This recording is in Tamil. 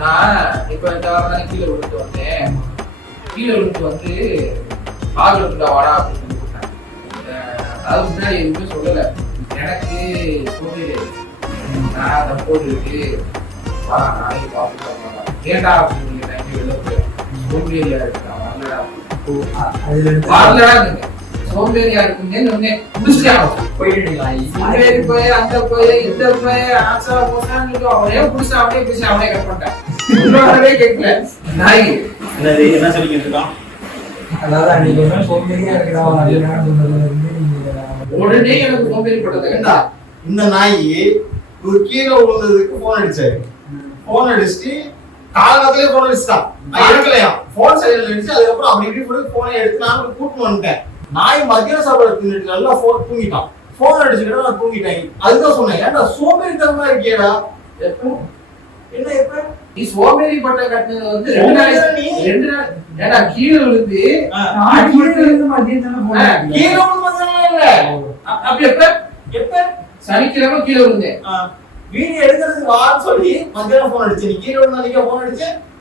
நான் இப்ப இந்த வாரம் கீழே விழுந்து வந்தேன். கீழே விழுந்து வந்து ஆகலா வாடா அப்படின்னு சொல்லி கூப்பிட்டாங்க. அது முன்னாடி எதுவுமே சொல்லல. எனக்கு சோதனை நான் அதை போட்டு இருக்கு வா நாளைக்கு பார்த்து ஏண்டா அப்படின்னு சொல்லி வெளில போய் சோம்பேறியா இருக்கா வரலடா நீங்க சோம்பேறியா இருக்குன்னு போயிட்டு போய் அங்க போய் இந்த போய் ஆசா போசான்னு அவனே புடிச்சு அவனே பேசி அவனே கட் பண்ணிட்டேன். கேட்கல நாய் என்ன சொல்லிக்கிட்டு இருக்கான். அதாவது அன்னைக்கு சோம்பேறியா இருக்கிறா உடனே எனக்கு சோம்பேறி பட்டதுக்கா இந்த நாய் ஒரு கீழே விழுந்ததுக்கு போன் அடிச்சாரு. போன் அடிச்சுட்டு காலகட்டத்திலே போன் அடிச்சுட்டான். நான் எடுக்கலையா போன் சைலண்ட்ல அடிச்சு அதுக்கப்புறம் அப்படி இப்படி போய் போனை எடுத்து நான் கூட்டு வந்துட்டேன். நாய் மத்தியான சாப்பாடு தின்னுட்டு நல்லா போன் தூங்கிட்டான். போன் அடிச்சுக்கிட்ட நான் தூங்கிட்டேன். அதுதான் சொன்னேன் ஏன்டா சோம்பேறித்தனமா இருக்கியடா. என்ன எப்ப நீ சோம்பேறி பட்ட கட்டினது வந்து 2 நாள் ஏடா கீழே விழுந்து கீழே விழுந்து இல்ல அப்படி எப்ப சனிக்கிழமை கீழே விழுந்தேன். வீடியோ எடுக்கிறதுக்கு வான்னு சொல்லி மத்தியானம் போன் அடிச்சு. நீ கீழே விழுந்தா நீங்க போன் அடிச்சு